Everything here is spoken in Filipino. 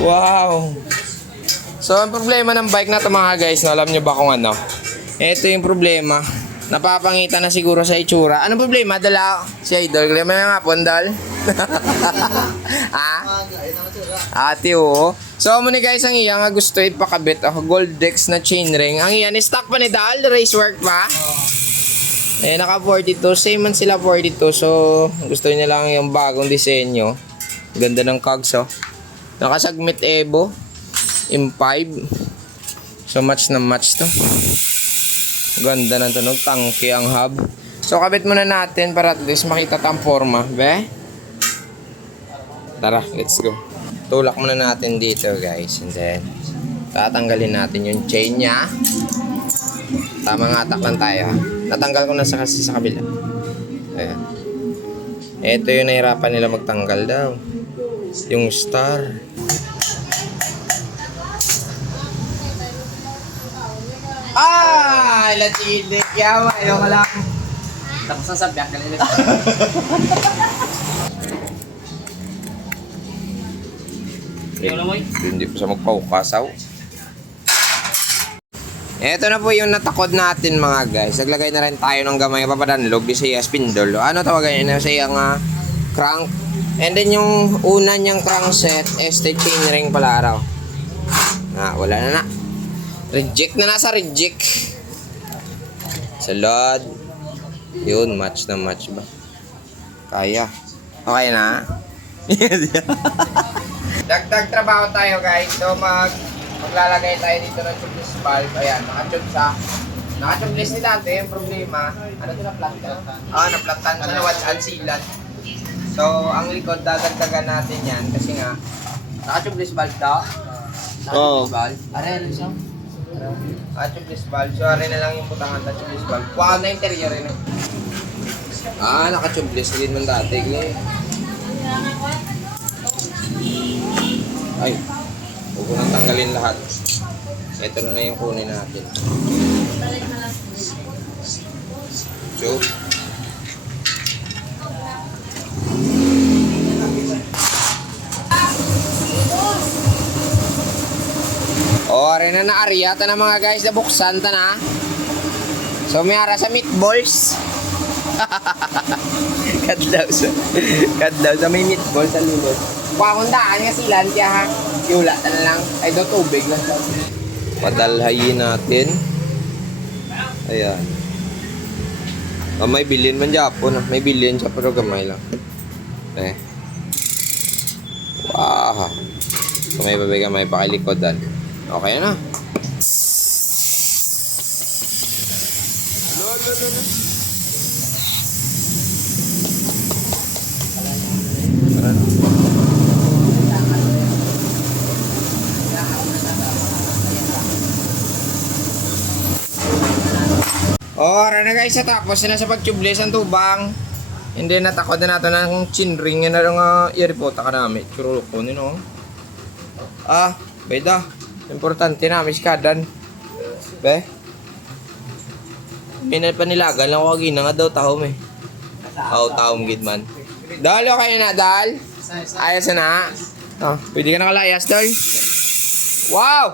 Wow. So, ang problema ng bike na ito mga guys, no, alam nyo ba kung ano? Ito yung problema. Napapangita na siguro sa itsura. Anong problema? Dala si Idol. Kaya may nga pondal. Ha? Ate, oo. So, muna guys, ang iya nga gusto ipakabit ako. Goldex na chainring. Ang iyan, stock pa ni Dal. Racework pa. Eh, naka 42. Same man sila 42. So, gusto niya lang yung bagong disenyo. Ganda ng cogs, oh. Nakasagmit Evo. M5. So, match na match to. Ganda ng tunog. Tangke ang hub. So, kabit muna natin para at least makita tang forma. Be? Tara, let's go. Tulak muna natin dito, guys. And then, tatanggalin natin yung chain niya. Tamang atak lang tayo, ha? Natanggal ko na kasi sa kabila. Ayan. Ito yung nahirapan nila magtanggal daw. Yung star. Ah! Latilik. Yawa. Ayaw ka lang. Tapos ang sabyak. Hindi pa siya magpaukasaw. Ito na po yung natakod natin mga guys. Naglagay na rin tayo ng gamay papadanlog di sa iya spindle. Ano tawagan yun? Sa iya nga crank. And then yung una niyang crankset este chainring pala raw. Wala na. Reject na nasa reject. Salad. Yun, match na match ba? Kaya. Okay na. Dagdag trabaho tayo guys. So maglalagay tayo dito ng tubeless valve. Ayan, naka-tubeless ni dati. Yung problema, ano ito na-plantan? Na-plantan siya na watch and sealant. So, ang likod dadagdagan natin yan kasi nga naka-tubeless valve daw. Naka-tubeless valve. Aray, siya. Naka-tubeless valve. So, aray na lang yung putangan na tubeless valve. Wow, na interior rin. Naka-tubeless din man dati. Ay, huwag ko nang tanggalin lahat. Ito na yung kunin natin. So, rin na area. Ito na mga guys, nabuksan ta na. So, may ara sa meatballs. Kadlaw sa may meatballs sa lulot. Pakundaan nga silan kaya ha. Iula na lang. Ay daw tubig lang. Padalhayin natin. Ayan. May bilin man Japon. May bilin siya pero gamay lang. Wow. May babay may pakilikodan. Okay na. No. Ora na guys, tapos na sa pag-tubeless ang tubang. Hindi natakod na nato ng chinring na lang i-report ka namin. Churulok ko nino. Beda. Importante na miskadan. Be. Panilagan lang ako gina nga daw tahom eh. Tahom gid man. Dalo kayo na dal. Ayos na. Pwede ka na kalayas dal. Wow!